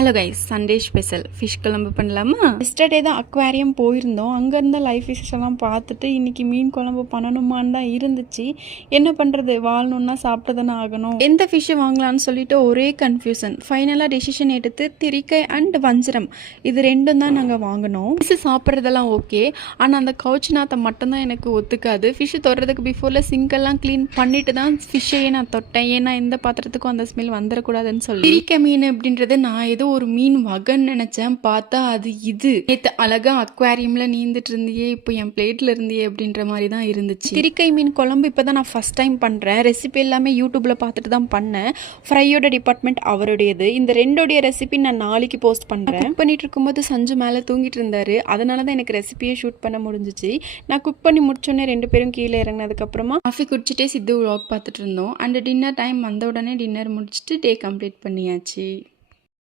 Hello guys, Sunday special fish குழம்பு பண்ணலாமா? Yesterday தான் அக்வாரியம் போயிருந்தோம். அங்கே இருந்த லைஃப் ஃபிஷ் எல்லாம் பார்த்துட்டு இன்றைக்கி மீன் குழம்பு பண்ணணுமான்னு தான் இருந்துச்சு. என்ன பண்ணுறது, வாழணுன்னா சாப்பிட்டு தானே ஆகணும். எந்த ஃபிஷ்ஷை வாங்கலான்னு சொல்லிட்டு ஒரே கன்ஃபியூஷன். ஃபைனலாக டெசிஷன் எடுத்து திரிக்கை அண்ட் வஞ்சரம் இது ரெண்டும் தான் நாங்கள் வாங்கினோம். ஃபிஷ் சாப்பிட்றதெல்லாம் ஓகே, ஆனால் அந்த கவுச் நாத்தை மட்டும்தான் எனக்கு ஒத்துக்காது. ஃபிஷ்ஷு தொடுறதுக்கு பிஃபோரில் சிங்கெல்லாம் க்ளீன் பண்ணிட்டு தான் ஃபிஷ்ஷையே நான் தொட்டேன். ஏன்னா எந்த பாத்திரத்துக்கும் அந்த ஸ்மெல் வந்துடக்கூடாதுன்னு சொல்லி. திரிக்கை மீன் அப்படின்றது நான் ஏதோ ஒரு மீன் வகைன்னு நினைச்சேன், பார்த்தா அது இது. நேற்று அழகா அக்வாரியம்ல நீந்துட்டு இருந்தியே, இப்போ என் பிளேட்ல இருந்தியே அப்படின்ற மாதிரி தான் இருந்துச்சு. திரிக்கை மீன் குழம்பு இப்போதான் நான் ஃபர்ஸ்ட் டைம் பண்றேன். ரெசிபி எல்லாமே யூடியூப்ல பார்த்துட்டு தான் பண்ணேன். ஃப்ரையோட டிபார்ட்மெண்ட் அவருடையது. இந்த ரெண்டோடைய ரெசிபி நான் நாளைக்கு போஸ்ட் பண்றேன். குக் பண்ணிட்டு இருக்கும்போது சஞ்சு மேலே தூங்கிட்டு இருந்தாரு. அதனால தான் எனக்கு ரெசிபியை ஷூட் பண்ண முடிஞ்சிச்சு. நான் குக் பண்ணி முடிச்சோடனே ரெண்டு பேரும் கீழே இறங்கினதுக்கு அப்புறமா காஃபி குடிச்சிட்டே சித்து vlog பார்த்துட்டு இருந்தோம். அண்ட் டின்னர் டைம் வந்த உடனே டின்னர் முடிச்சுட்டு டே கம்ப்ளீட் பண்ணியாச்சு.